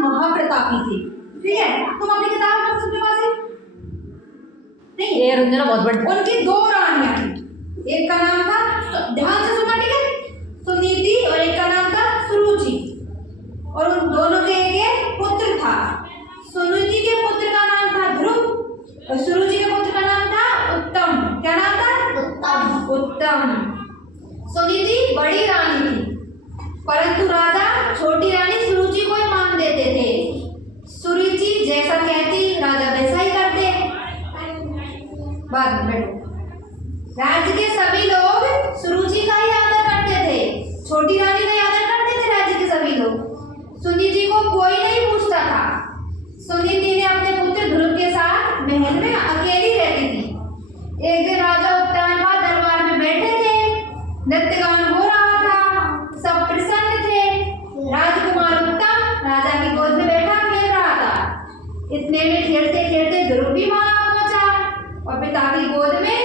महाप्रतापी थे। ठीक है, तुम अपनी किताब में सबके पास है नहीं? ये रंजना बहुत बड़ी। उनकी दो रानियां थी, एक का नाम था, ध्यान से सुनना ठीक है, सुनीति, और एक का नाम था सुरुचि। और उन दोनों के एक पुत्र था। सुनीति के पुत्र का नाम था ध्रुव और सुरुचि के पुत्र का नाम था उत्तम। क्या नाम था? उत्तम। उत्तम। सुनीति बड़ी रानी थी, परंतु राजा छोटी रानी सुरुचि को ही मान देते थे। सुरुचि जैसा कहती राजा वैसा ही करते। बाद में बैठो। राज्य के सभी लोग सुरुचि का ही आदर करते थे, छोटी रानी का ही आदर करते थे राज्य के सभी लोग। सुनीति को कोई नहीं पूछता था। सुनीति ने अपने पुत्र ध्रुव के साथ महल में अकेली रहती थी। एक दिन राजा उत्तानपाद दरबार में बैठे थे, नृत्य गान हो रहा था, सब प्रसन्न थे। राजकुमार उत्तम राजा की गोद में बैठा खेल रहा था। इतने में खेलते खेलते ध्रुव भी वहां पहुंचा और पिता की गोद में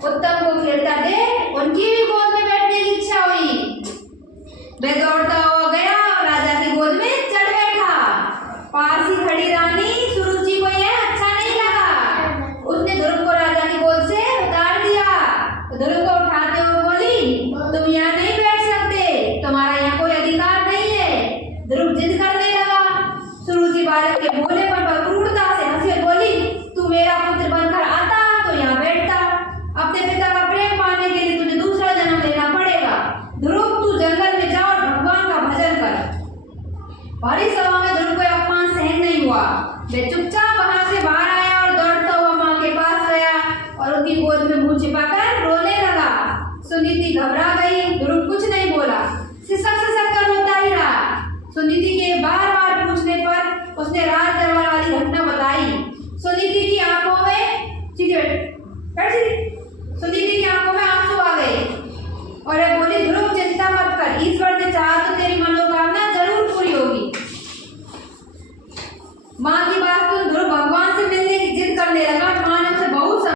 उत्तम को खेलता देख उनकी भी गोद में बैठने की इच्छा हुई। वह दौड़ता हुआ गया और राजा की गोद में चढ़ बैठा। पास ही खड़ी रानी सुरुचि को यह अच्छा नहीं लगा। उसने ध्रुव को राजा की गोद से उतार दिया। ध्रुव को उठाते हुए बोली, तुम यहाँ नहीं बैठ सकते, तुम्हारा यहाँ कोई अधिकार नहीं है। ध्रुव जिद करने लगा। सुरुचि बालक के भोलेपन पर क्रूरता से हंसी और बोली, तू मेरा पुत्र बनकर आता तो यहाँ बैठता, अपने पिता का प्रेम पाने के लिए तुझे दूसरा जन्म लेना पड़ेगा। ध्रुव तू जंगल में जा और भगवान का भजन कर। भारी सभा में ध्रुव को अपमान सहन नहीं हुआ। वह चुपचाप वहां से बाहर आया और दौड़ता हुआ माँ के पास गया और उनकी गोद में मुंह छिपाकर रोने लगा। सुनीति घबरा गई। ध्रुव कुछ नहीं बोला, सिसक सिसक कर रोता ही रहा। सुनीति के बार बार पूछने पर उसने राज दरबार वाली घटना बताई। सुनीति की आंखों में सीधी बैठ सीधी